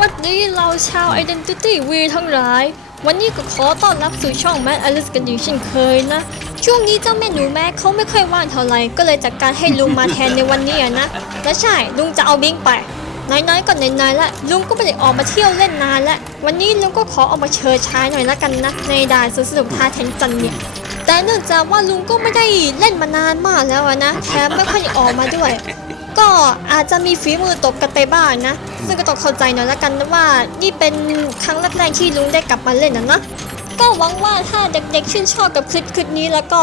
วัสดีเราชาว Identity V ทั้งหลาย วันนี้ก็ขอต้อนรับสู่ช่อง Mad Alice กันอยู่เช่นเคยนะ ช่วงนี้เจ้าแม่หนูแม่เขาไม่ค่อยว่างเท่าไหร่ก็เลยจัดการให้ลุงมาแทนในวันนี้อะนะ และใช่ลุงจะเอาบิงไปไหนๆก็ไหนๆละลุงก็ไม่ได้ออกมาเที่ยวเล่นนานละวันนี้ลุงก็ขอเอามาเชิญชายหน่อยละกันนะในด่านสวนสนุกท่าแทนจันทร์เนี่ยแต่เนื่องจากว่าลุงก็ไม่ได้เล่นมานานมากแล้วอะนะแถมไม่ค่อยได้ออกมาด้วย ก็อาจจะมีฝีมือตกกระไปบ้างนะ ซึ่งก็ต้องเข้าใจหน่อยละกันนะว่า นี่เป็นครั้งแรกๆที่ลุงได้กลับมาเล่นนะนะ ก็หวังว่าถ้าเด็กๆ ชื่นชอบกับคลิปคลิปนี้แล้วก็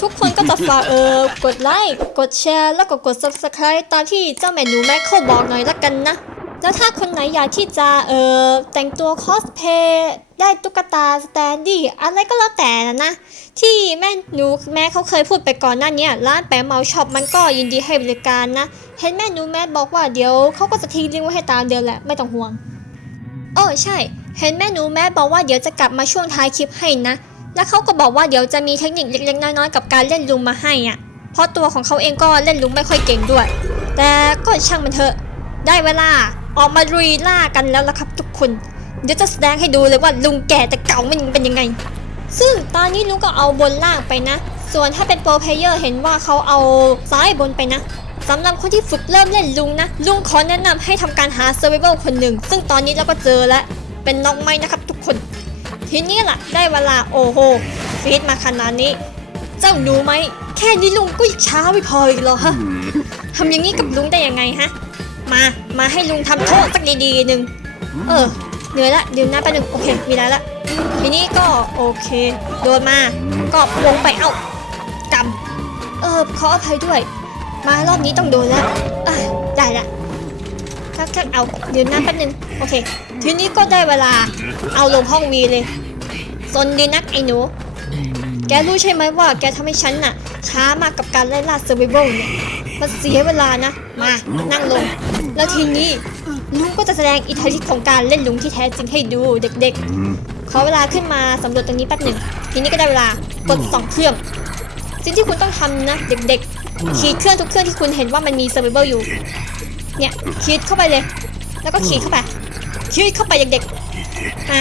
ทุกคนก็จะฝากเออกดไลค์ กดแชร์ แล้วก็กด subscribe ตามที่เจ้าแม่หนูแม่เขาบอกหน่อยละกันนะ แล้วถ้าคนไหนอยากที่จะเออแต่งตัวคอสเพย์ได้ตุ๊กตาสแตนดี้อะไรก็แล้วแต่นะนะ ที่แม่หนูแม่เขาเคยพูดไปก่อนหน้านี้ร้านแปะเมาช็อปมันก็ยินดีให้บริการนะ เห็นแม่หนูแม่บอกว่าเดี๋ยวเขาก็จะทิ้งลิงก์ไว้ให้ตามเดิมแหละไม่ต้องห่วงโอ้ใช่ เห็นแม่หนูแม่บอกว่าเดี๋ยวจะกลับมาช่วงท้ายคลิปให้นะ แล้วเขาก็บอกว่าเดี๋ยวจะมีเทคนิคเล็กๆน้อยๆกับการเล่นลุมมาให้อะ เพราะตัวของเขาเองก็เล่นลุมไม่ค่อยเก่งด้วย แต่ก็ช่างมันเถอะ ได้เวลา ออกมาลุยล่ากันแล้วละครับทุกคน เดี๋ยวจะแสดงให้ดูเลยว่าลุงแก่แต่เก่ามันเป็นยังไง ซึ่งตอนนี้ลุงก็เอาบนล่างไปนะ ส่วนถ้าเป็นโปรเพลเยอร์เห็นว่าเขาเอาซ้ายบนไปนะสำหรับคนที่ฝึกเริ่มเล่นลุงนะ ลุงขอแนะนำให้ทำการหาเซอร์ไ a เ l คนหนึ่ง ซึ่งตอนนี้เราก็เจอแล้ว เป็นน้องไม้นะครับทุกคน ทีนี้ล่ะ ได้เวลาโอ้โหฟีดมาขนาดนี้ เจ้าหนูไหม แค่นี้ลุงก็ช้าไม่พออีกเหรอฮะทำอย่างนี้กับลุงได้ยังไงฮะ มา มาให้ลุงทำโทษสักดีๆหนึ่งเออเหนื่อยละดื่มน้ำไปหนึ่งโอเค มีแล้วละทีนี้ก็โอเค โดนมา ก็ลงไปเอ้ากำเออขออภัยด้วย มารอบนี้ต้องโดนแล้วเอ้ยได้ละคักคักเอาดื่มน้ำแป๊บนึงโอเค ทีนี้ก็ได้เวลา เอาลงห้องวีเลยสนดีนักไอ้หนู แกรู้ใช่ไหมว่า แกทำให้ฉันน่ะ ช้ามากกับการไล่ล่าเซอร์ไ a เ l เนี่ยมันเสียเวลานะ มา นั่งลง แล้วทีนี้ลุงก็จะแสดงอิทธิฤทธิ์ของการเล่นลุงที่แท้จริงให้ดูเด็กๆ ขอเวลาขึ้นมาสำรวจตรงนี้แป๊บหนึ่งทีนี้ก็ได้เวลากดสองเครื่อง สิ่งที่คุณต้องทำนะเด็กๆ ขีดเครื่องทุกเครื่องที่คุณเห็นว่ามันมีเซอร์ไ a เ l อยู่ เนี่ยขีดเข้าไปเลย แล้วก็ขีดเข้าไป ขีดเข้าไปเด็กๆอะ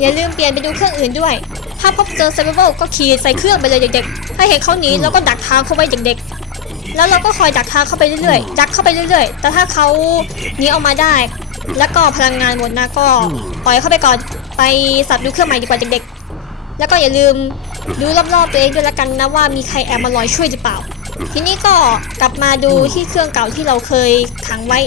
อย่าลืมเปลี่ยนไปดูเครื่องอื่นด้วย ถ้าพบเจอเซอร์ไ a เ l ก็ขีดใส่เครื่องไปเลยเด็กๆ ถ้าเห็นเขาหนีเราก็ดักทางเขาไว้เด็กๆ แล้วเราก็คอยดักทางเข้าไปเรื่อยๆ ดักเข้าไปเรื่อยๆ แต่ถ้าเขาหนีออกมาได้ แล้วก็พลังงานหมดนะก็ปล่อยเข้าไปก่อน ไปสับดูเครื่องใหม่ดีกว่าเด็กๆ แล้วก็อย่าลืมดูรอบๆตัวเองด้วยละกันนะว่ามีใครแอบมาลอยช่วยหรือเปล่า ทีนี้ก็กลับมาดูที่เครื่องเก่าที่เราเคยขังไว้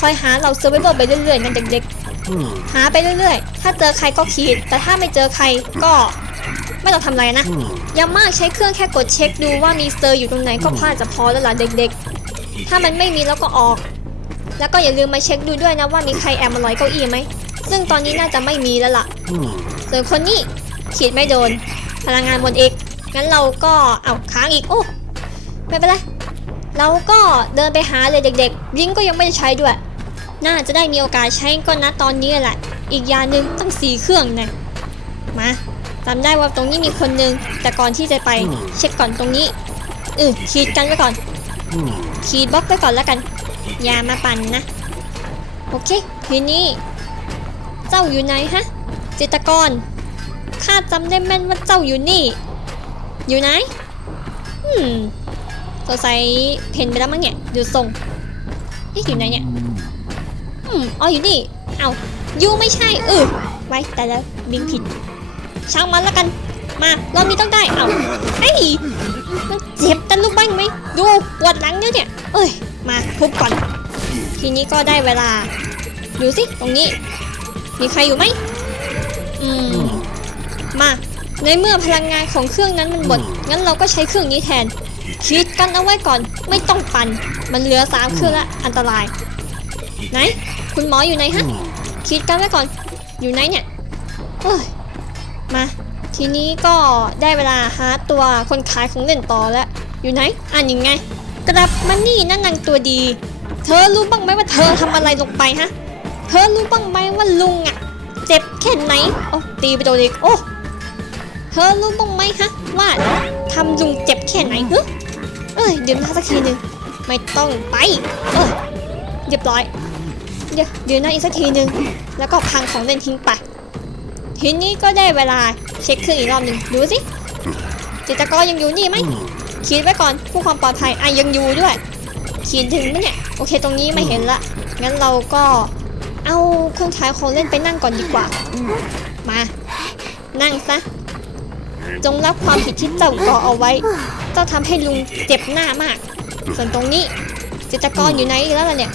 คอยหาเราเซอร์ไ a เ l ไปเรื่อยๆนะเด็กๆ หาไปเรื่อยๆ ถ้าเจอใครก็ขีด แต่ถ้าไม่เจอใครก็ ไม่ต้องทำอะไรนะอยังมากใช้เครื่องแค่กดเช็คดูว่ามีเซอร์อยู่ตรงไหนก็พลาดจะพอแล้วล่ะเด็กๆ ถ้ามันไม่มีแล้วก็ออก แล้วก็อย่าลืมมาเช็คดูด้วยนะว่ามีใครแอบมาลอยเก้าอี้ไหม ซึ่งตอนนี้น่าจะไม่มีแล้วล่ะส่วนคนนี้ขีดไม่โดน พลังงานหมดอีกงั้นเราก็เอาค้างอีกโอ้ไม่เป็นไรเราก็เดินไปหาเลยเด็กๆยิงก็ยังไม่ได้ใช้ด้วย น่าจะได้มีโอกาสใช้ก็นะตอนนี้แหละ อีกอย่างหนึ่งต้องสีเครื่องนะมา จำได้ว่าตรงนี้มีคนนึง แต่ก่อนที่จะไปเช็คก่อนตรงนี้เออขีดกันไว้ก่อน ขีดบล็อกไว้ก่อนแล้วกัน อย่ามาปั่นนะ โอเค ทีนี้ เจ้าอยู่ไหนฮะ จิตรกร ข้าจำได้แม่นว่าเจ้าอยู่นี่ อยู่ไหน อืมสงสัยเพนไปแล้วมั้งเนี่ยดูทรงเอ๊ะอยู่ไหนเนี่ย อืม อ๋ออยู่นี่ เอายูไม่ใช่เออไว้แต่แล้วบิงผิด ช่างมันแล้วกัน มารอบนี้ต้องได้เอาไอ้ยมันเจ็บแต่ลูกบ้างไหมดูปวดหลังเนี่ยเนี่ยเอ้ยมาทุบก่อนทีนี้ก็ได้เวลาดูสิตรงนี้ มีใครอยู่ไหมอืมมาในเมื่อพลังงานของเครื่องนั้นมันหมดงั้นเราก็ใช้เครื่องนี้แทนคิดกันเอาไว้ก่อนไม่ต้องปั่นมันเหลือสามเครื่องละอันตรายไหนคุณหมออยู่ไหนฮะคิดกันไว้ก่อนอยู่ไหนเนี่ยเอ้ย มา ทีนี้ก็ได้เวลาหาตัวคนขายของเล่นต่อแล้ว อยู่ไหน อ่านยังไง กลับมานี่นั่นนางตัวดี เธอรู้บ้างไหมว่าเธอทำอะไรลงไปฮะ เธอรู้บ้างไหมว่าลุงอะเจ็บแค่ไหน โอ้ตีไปโดนอีกโอ้ เธอรู้บ้างไหมฮะ ว่าทำลุงเจ็บแค่ไหนเฮ้เอ้ยเดื่มน้ำสักทีหนึ่งไม่ต้องไป เออเรียบร้อย เดี๋ยวเดี๋ยวนะอีกสักทีหนึ่งแล้วก็พังของเล่นทิ้งไป ทีนี้ก็ได้เวลาเช็คเครื่องอีกรอบหนึ่งดูสิจิตกรยังอยู่นี่ไหมขีดไว้ก่อนเพื่อความปลอดภัยอะยังอยู่ด้วย ขีดถึงไหมเนี่ยโอเคตรงนี้ไม่เห็นละงั้นเราก็เอาเคนขายของเล่นไปนั่งก่อนดีกว่า มา นั่งซะจงรับความผิดที่เจ้าก่อเอาไว้ เจ้าทำให้ลุงเจ็บหน้ามาก ส่วนตรงนี้จิตกรอยู่ไหนอีกแล้วล่ะเนี่ย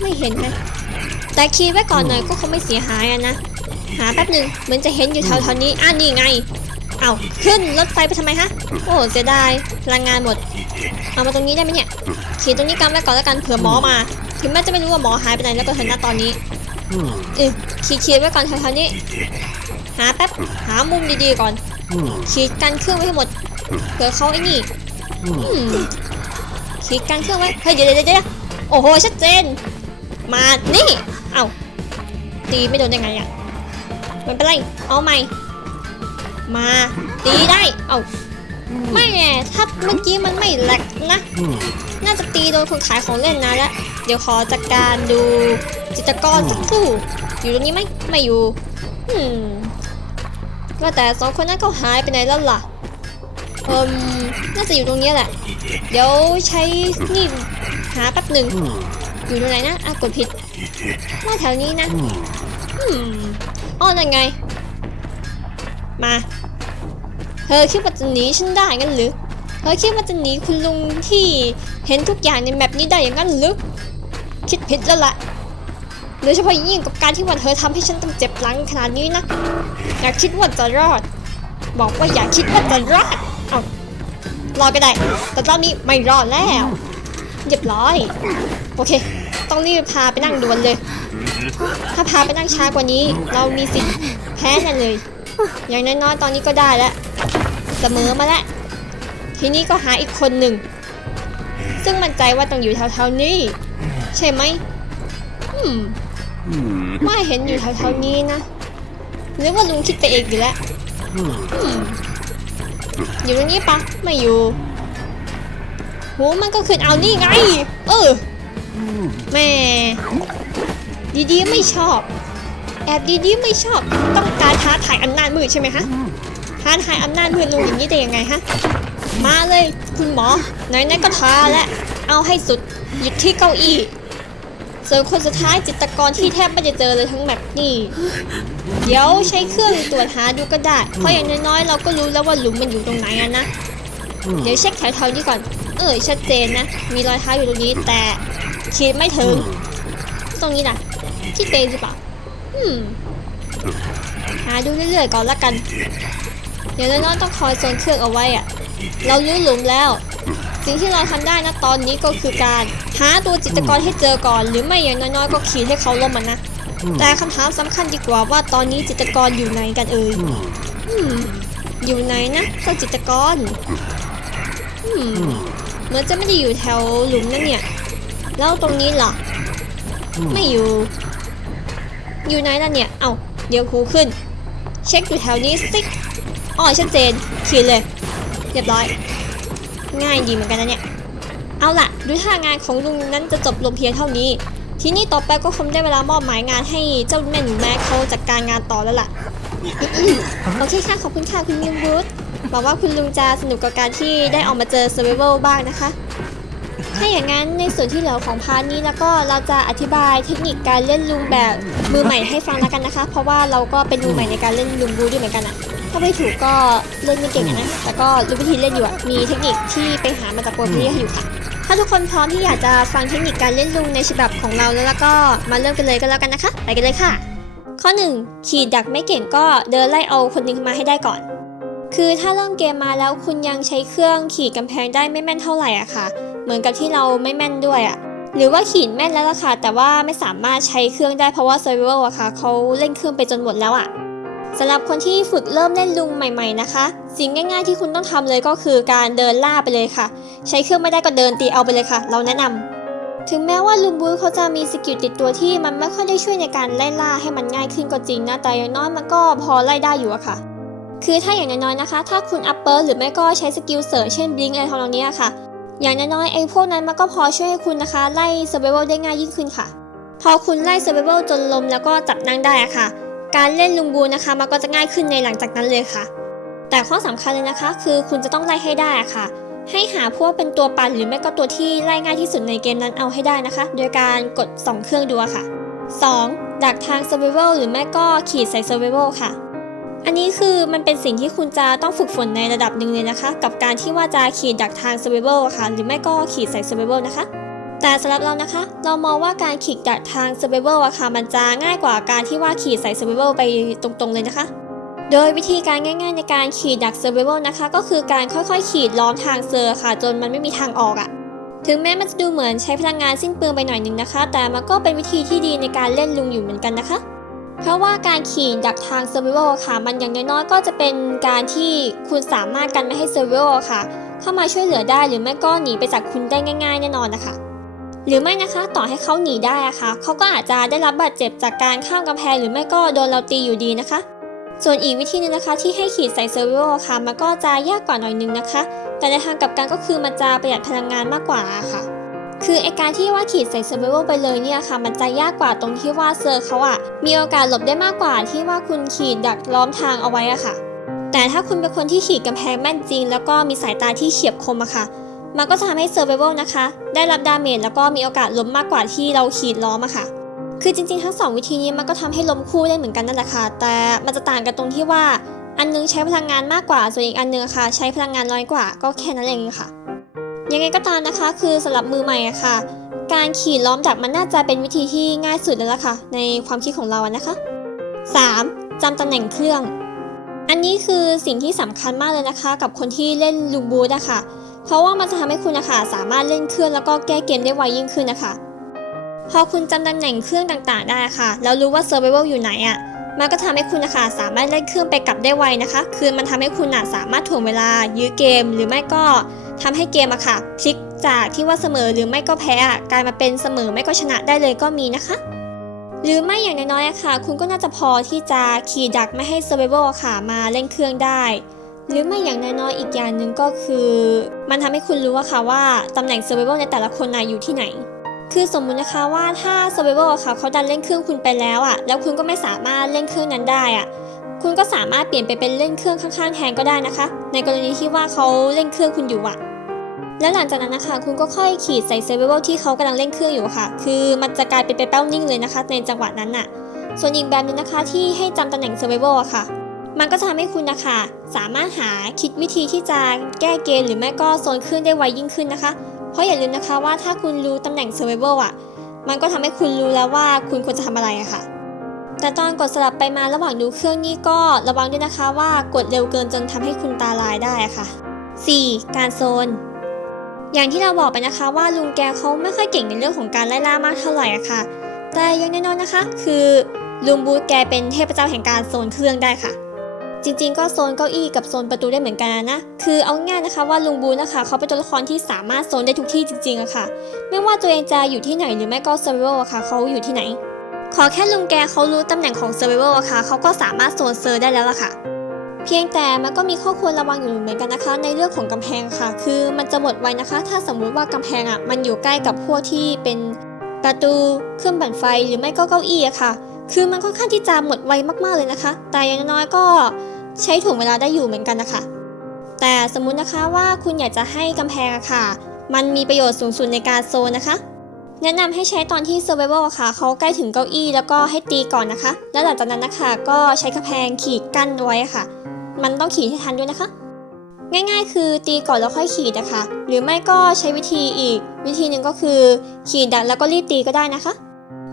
ไม่เห็นนะ แต่คีย์ไว้ก่อนหน่อยก็คงไม่เสียหายอะนะ หาแป๊บหนึ่งเหมือนจะเห็นอยู่แถวๆนี้อ่านี่ไง เอาขึ้นรถไฟไปทำไมฮะ โอ้เสียดายพลังงานหมด เอามาตรงนี้ได้ไหมเนี่ยขีดตรงนี้กำไว้ก่อนแล้วกันเผื่อหมอมา ถึงแม้จะไม่รู้ว่าหมอหายไปไหนแล้วก็เถอะนะตอนนี้เออขีดขีดไว้ก่อนแถวๆนี้ หาแป๊บหามุมดีๆก่อน ขีดกันเครื่องไว้ให้หมดเผื่อเขาไอ้นี่อืมขีดกันเครื่องไว้เฮ้ยเดี๋ยวเดี๋ยวเดี๋ยวโอ้โหชัดเจน มานี่ เอาตีไม่โดนได้ไงอะไมันเป็นไร เอาใหม่ มาตีได้ เอาไม่แน่ถ้าเมื่อกี้มันไม่แหลกนะ น่าจะตีโดนคนขายของเล่นนะแล้วเดี๋ยวขอจัดการดูจิตกรสักครู่อยู่ตรงนี้ไหมไม่อยู่อืมว่าแต่สองคนนั้นเขาหายไปไหนแล้วล่ะเอิมน่าจะอยู่ตรงนี้แหละ เดี๋ยวใช้นี่หาแป๊บหนึ่งอยู่ตรงไหนนะอะกดผิด ว่าแถวนี้นะอืมอ๋อนั่นไง มา เธอคิดว่าจะหนีฉันได้งั้นหรือ เธอคิดว่าจะหนีคุณลุงที่เห็นทุกอย่างในแมปนี้ได้อย่างนั้นหรือ คิดผิดแล้วล่ะโดยเฉพาะยิ่งกับการที่ว่าเธอทำให้ฉันต้องเจ็บหลังขนาดนี้นะ อยากคิดว่าจะรอด บอกว่าอยากคิดว่าจะรอด เอารอดก็ได้ แต่ตอนนี้ไม่รอดแล้ว เรียบร้อย โอเค ต้องรีบพาไปนั่งด่วนเลย ถ้าพาไปนั่งช้ากว่านี้ เรามีสิทธิ์แพ้แน่เลย อย่างน้อยๆตอนนี้ก็ได้แล้ว เสมอมาแล้ว ทีนี้ก็หาอีกคนหนึ่ง ซึ่งมั่นใจว่าต้องอยู่แถวๆนี้ ใช่ไหมอืมว่าเห็นอยู่แถวๆนี้นะหรือว่าลุงคิดไปเองอยู่แล้วอืมอยู่ตรงนี้ปะไม่อยู่โหมันก็ขึ้นเอานี่ไง เออ แม่ดีๆไม่ชอบ แอบดีๆไม่ชอบ ต้องการท้าทายอำนาจมืดใช่ไหมฮะท้าทายอำนาจมืดลุงอย่างนี้ได้ยังไงฮะมาเลยคุณหมอไหนๆก็ท้าแล้วเอาให้สุดหยุดที่เก้าอี้ส่วนคนสุดท้ายจิตกรที่แทบไม่ได้เจอเลยทั้งแมปนี่ เดี๋ยวใช้เครื่องตรวจหาดูก็ได้ เพราะอย่างน้อยๆ เราก็รู้แล้วว่าหลุมมันอยู่ตรงไหนอะนะ เดี๋ยวเช็คแถวๆนี้ก่อน เออชัดเจนนะ มีรอยเท้าอยู่ตรงนี้แต่ ขีดไม่ถึง ตรงนี้ล่ะคิดเองหรือเปล่าอืมหาดูเรื่อยๆก่อนละกัน เดี๋ยวน้องๆต้องคอยโซนเครื่องเอาไว้อะเรารู้หลุมแล้ว สิ่งที่เราทำได้นะตอนนี้ก็คือการ หาตัวจิตรกรให้เจอก่อน หรือไม่อย่างน้อยๆก็ขีดให้เขาล้มมันนะแต่คำถามสำคัญดีกว่าว่าตอนนี้จิตรกรอยู่ไหนกันเอ่ยอืมอยู่ไหนนะเจ้าจิตรกรอืมเหมือนจะไม่ได้อยู่แถวหลุมนั่นเนี่ย แล้วตรงนี้ล่ะ ไม่อยู่ อยู่ไหนล่ะเนี่ย เอ้า เดี๋ยวครูขึ้น เช็คอยู่แถวนี้สิอ๋อชัดเจนขีดเลย เรียบร้อย ง่ายดีเหมือนกันนะเนี่ย เอาล่ะ ดูท่างานของลุงนั้นจะจบลงเพียงเท่านี้ ทีนี้ต่อไปก็คงได้เวลามอบหมายงานให้เจ้าแม่หนูแม่เขาจัดการงานต่อแล้วล่ะ โอเคค่ะ ขอบคุณค่ะคุณมิวรูทหวังว่าคุณลุงจะสนุกกับการที่ได้ออกมาเจอ survival บ้างนะคะ ถ้าอย่างนั้นในส่วนที่เหลือของพาร์ทนี้แล้วก็เราจะอธิบายเทคนิคการเล่นลุงแบบมือใหม่ให้ฟังแล้วกันนะคะ เพราะว่าเราก็เป็นมือใหม่ในการเล่นลุงบูด้วยเหมือนกันอะถ้าไม่ถูกก็เล่นไม่เก่งนะแต่ก็รู้วิธีเล่นอยู่อะมีเทคนิคที่ไปหามาจากโปรเพลเยอยู่ค่ะ ถ้าทุกคนพร้อมที่อยากจะฟังเทคนิคการเล่นลุงในฉบับของเราแล้วแล้วก็มาเริ่มกันเลยก็แล้วกันนะคะไปกันเลยค่ะ ข้อ 1 ขีดดักไม่เก่งก็เดินไล่เอาคนหนึงมาให้ได้ก่อนคือถ้าเริ่มเกมมาแล้วคุณยังใช้เครื่องขีดกำแพงได้ไม่แม่นเท่าไหร่อะค่ะ เหมือนกับที่เราไม่แม่นด้วยอะหรือว่าขีดแม่นแล้วล่ะค่ะ แต่ว่าไม่สามารถใช้เครื่องได้เพราะว่าเซ r ร์ a เวอร์อะค่ะเขาเล่นเครื่องไปจนหมดแล้วอะสำหรับคนที่ฝึกเริ่มเล่นลุงใหม่ๆนะคะ สิ่งง่ายๆที่คุณต้องทำเลยก็คือการเดินล่าไปเลยค่ะ ใช้เครื่องไม่ได้ก็เดินตีเอาไปเลยค่ะ เราแนะนำถึงแม้ว่าลุงบูเขาจะมีสกิลติดตัวที่มันไม่ค่อยได้ช่วยในการไล่ล่าให้มันง่ายขึ้นก็จริงนะแต่อย่างน้อยมันก็พอไล่ได้อยู่อะค่ะ คือถ้าอย่างน้อยๆนะคะ ถ้าคุณอัปเปอร์หรือไม่ก็ใช้สกิลเสริมเช่นบลิงอะไรทำนองนี้ค่ะ อย่างน้อยๆไอ้พวกนั้นมันก็พอช่วยให้คุณนะคะ ไล่เซอร์ไ a เวลได้ง่ายยิ่งขึ้นค่ะ พอคุณไล่เซอร์ไ a เวลจนลมแล้วก็จับนั่งได้อะค่ะ การเล่นลุงบูนะคะมันก็จะง่ายขึ้นในหลังจากนั้นเลยค่ะ แต่ข้อสำคัญเลยนะคะ คือคุณจะต้องไล่ให้ได้ะค่ะ ให้หาพวกเป็นตัวปั่นหรือไม่ก็ตัวที่ไล่ง่ายที่สุดในเกมนั้นเอาให้ได้นะคะ โดยการกด 2 เครื่องดูะค่ะ 2. ดักทาง survival หรือไม่ก็ขีดใส่ survival ค่ะ อันนี้คือมันเป็นสิ่งที่คุณจะต้องฝึกฝนในระดับหนึ่งเลยนะคะ กับการที่ว่าจะขีดดักทาง survival ค่ะ หรือไม่ก็ขีดใส่ survival นะคะ แต่สำหรับเรานะคะ เรามองว่าการขีดดักทาง survival อะค่ะมันจะง่ายกว่าการที่ว่าขีดใส่ survival ไปตรงๆเลยนะคะ โดยวิธีการง่าย ๆ ในการขีดดัก survival นะคะ ก็คือการค่อยๆ ขีดล้อมทางเซอร์ค่ะ จนมันไม่มีทางออกอะถึงแม้มันจะดูเหมือนใช้พลังงานสิ้นเปลืองไปหน่อยหนึงนะคะ แต่มันก็เป็นวิธีที่ดีในการเล่นลุงอยู่เหมือนกันนะคะ เพราะว่าการขีดดักทาง survival ค่ะ มันอย่างน้อยๆก็จะเป็นการที่คุณสามารถกันไม่ให้ survival ค่ะ เข้ามาช่วยเหลือได้หรือไม่ก็หนีไปจากคุณได้ง่ายๆ แน่นอนนะคะ หรือไม่นะคะต่อให้เขาหนีได้อะค่ะเขาก็อาจจะได้รับบาดเจ็บจากการข้ามกำแพงหรือไม่ก็โดนเราตีอยู่ดีนะคะ ส่วนอีกวิธีหนึงนะคะ ที่ให้ขีดใส่เซอร์วิโอค่ะ มันก็จะยากกว่าหน่อยนึงนะคะ แต่ในทางกลับกันก็คือมันจะประหยัดพลังงานมากกว่าค่ะ คือไอการที่ว่าขีดใส่เซอร์วิโอไปเลยเนี่ยค่ะ มันจะยากกว่าตรงที่ว่าเซอร์เขาอะมีโอกาสหลบได้มากกว่าที่ว่าคุณขีดดักล้อมทางเอาไว้อะค่ะ แต่ถ้าคุณเป็นคนที่ขีดกำแพงแม่นจริง แล้วก็มีสายตาที่เฉียบคมอะค่ะ มันก็จะทำให้เซอร์ไ a เวลนะคะ ได้รับดาเมจแล้วก็มีโอกาสล้มมากกว่าที่เราขีดล้อมอะค่ะ คือจริงๆทั้งสองวิธีนี้มันก็ทำให้ล้มคู่ได้เหมือนกันนั่นแหละค่ะ แต่มันจะต่างกันตรงที่ว่าอันนึงใช้พลังงานมากกว่า ส่วนอีกอันนึงค่ะ ใช้พลังงานน้อยกว่า ก็แค่นั้นเองค่ะ ยังไงก็ตามนะคะคือสำหรับมือใหม่อะค่ะ การขีดล้อมดักมันน่าจะเป็นวิธีที่ง่ายสุดแล้วล่ะค่ะ ในความคิดของเราอะนะคะ 3. จำตำแหน่งเครื่อง อันนี้คือสิ่งที่สำคัญมากเลยนะคะ กับคนที่เล่นลูบูธอะค่ะเพราะว่ามันจะทำให้คุณนะคะสามารถเล่นเครื่องแล้วก็แก้เกมได้ไวยิ่งขึ้นนะคะพอคุณจำตำแหน่งเครื่องต่างๆ ได้ค่ะ แล้วรู้ว่า Survival อยู่ไหนอะ่ะ มันก็ทำให้คุณนะคะสามารถเล่นเครื่องไปกลับได้ไวนะคะ คือมันทำให้คุณน่ะสามารถถ่วงเวลายื้อเกม หรือไม่ก็ ทำให้เกมอะค่ะพลิกจากที่ว่าเสมอหรือไม่ก็แพ้กลายมาเป็นเสมอไม่ก็ชนะได้เลยก็มีนะคะ หรือไม่อย่างน้อยๆอะค่ะ คุณก็น่าจะพอที่จะขี่ดักไม่ให้ Survival อะค่ะมาเล่นเครื่องได้ หรือไม่อย่างน้อยๆอีกอย่างหนึ่งก็คือ มันทำให้คุณรู้อะค่ะว่าตำแหน่ง Survival ในแต่ละคนนะอยู่ที่ไหน คือสมมุตินะคะว่าถ้า Survival อะค่ะเขาดันเล่นเครื่องคุณไปแล้วอะแล้วคุณก็ไม่สามารถเล่นเครื่องนั้นได้อะคุณก็สามารถเปลี่ยนไปเป็นเล่นเครื่องข้างๆแทนก็ได้นะคะ ในกรณีที่ว่าเขาเล่นเครื่องคุณอยู่อะ แล้วหลังจากนั้นนะคะ คุณก็ค่อยขีดใส่ Survival ที่เขากำลังเล่นเครื่องอยู่ค่ะ คือมันจะกลายเป็นไปเป้านิ่งเลยนะคะ ในจังหวะนั้นน่ะ ส่วนอีกแบบนึงนะคะที่ให้จำตำแหน่ง Survival อะค่ะ มันก็จะทำให้คุณนะคะ สามารถหาคิดวิธีที่จะแก้เกมหรือไม่ก็โซนเครื่องได้ไวยิ่งขึ้นนะคะ เพราะอย่าลืมนะคะว่าถ้าคุณรู้ตำแหน่ง survival อะมันก็ทำให้คุณรู้แล้วว่าคุณควรจะทำอะไรอะค่ะ แต่ตอนกดสลับไปมาระหว่างดูเครื่องนี่ก็ระวังด้วยนะคะว่ากดเร็วเกินจนทำให้คุณตาลายได้ะค่ะ 4. การโซน อย่างที่เราบอกไปนะคะว่าลุงแกเขาไม่ค่อยเก่งในเรื่องของการไล่ล่ามากเท่าไหร่อะค่ะ แต่ยังน้อยๆนะคะ คือลุงบูธแกเป็นเทพเจ้าแห่งการโซนเครื่องได้ค่ะ จริงๆ ก็โซนเก้าอี้กับโซนประตูได้เหมือนกันนะ คือเอาง่ายนะคะว่าลุงบูนะคะเขาเป็นตัวละครที่สามารถโซนได้ทุกที่จริงๆอะค่ะ ไม่ว่าตัวเองจะอยู่ที่ไหนหรือไม่ก็เซอร์ไ a วอะค่ะเขาอยู่ที่ไหน ขอแค่ลุงแกเขารู้ตำแหน่งของเซอร์ไ a วอะค่ะเขาก็สามารถโซนเซอร์ได้แล้วล่ะค่ะ เพียงแต่มันก็มีข้อควรระวังอยู่เหมือนกันนะคะ ในเรื่องของกำแพงค่ะ คือมันจะหมดไวนะคะ ถ้าสมมุติว่ากำแพงอะมันอยู่ใกล้กับพวกที่เป็นประตูเครื่องปั่นไฟหรือไม่ก็เก้าอี้อะค่ะ คือมันค่อนข้างที่จะหมดไวมากๆเลยนะคะ แต่อย่างน้อยก็ใช้ถ่วงเวลาได้อยู่เหมือนกันนะคะ แต่สมมุตินะคะว่าคุณอยากจะให้กำแพงอะค่ะ มันมีประโยชน์สูงสุดในการโซนนะคะ แนะนำให้ใช้ตอนที่ Survival ค่ะเขาใกล้ถึงเก้าอี้แล้วก็ให้ตีก่อนนะคะ แล้วหลังจากนั้นนะคะก็ใช้กำแพงขีดกั้นไว้ค่ะ มันต้องขีดให้ทันด้วยนะคะ ง่ายๆ คือตีก่อนแล้วค่อยขีดนะคะ หรือไม่ก็ใช้วิธีอีก วิธีหนึ่งก็คือ ขีดดักแล้วก็รีบตีก็ได้นะคะ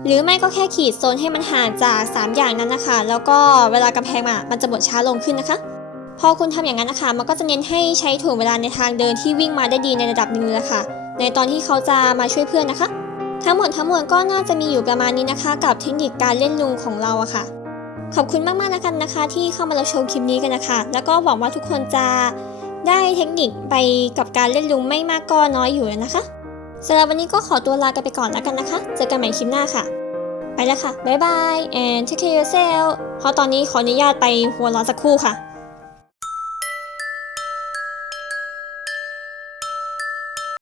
หรือไม่ก็แค่ขีดโซนให้มันห่างจาก 3 อย่างนั้นนะคะ แล้วก็เวลากำแพงอะมันจะหมดช้าลงขึ้นนะคะ พอคุณทำอย่างนั้นนะคะ มันก็จะเน้นให้ใช้ถ่วงเวลาในทางเดินที่วิ่งมาได้ดีในระดับหนึ่งเลยละค่ะ ในตอนที่เขาจะมาช่วยเพื่อนนะคะ ทั้งหมดทั้งมวลก็น่าจะมีอยู่ประมาณนี้นะคะ กับเทคนิคการเล่นลุงของเราอะค่ะ ขอบคุณมากๆนะคะนะคะ ที่เข้ามารับชมคลิปนี้กันนะคะ แล้วก็หวังว่าทุกคนจะได้เทคนิคไปกับการเล่นลุงไม่มากก็น้อยอยู่นะคะสำหรับวันนี้ก็ขอตัวลากันไปก่อนแล้วกันนะคะ เจอกันใหม่คลิปหน้าค่ะ ไปแล้วค่ะ บ๊ายบาย and take care yourself เพราะตอนนี้ขออนุญาตไปหัวร้อนสักครู่ค่ะ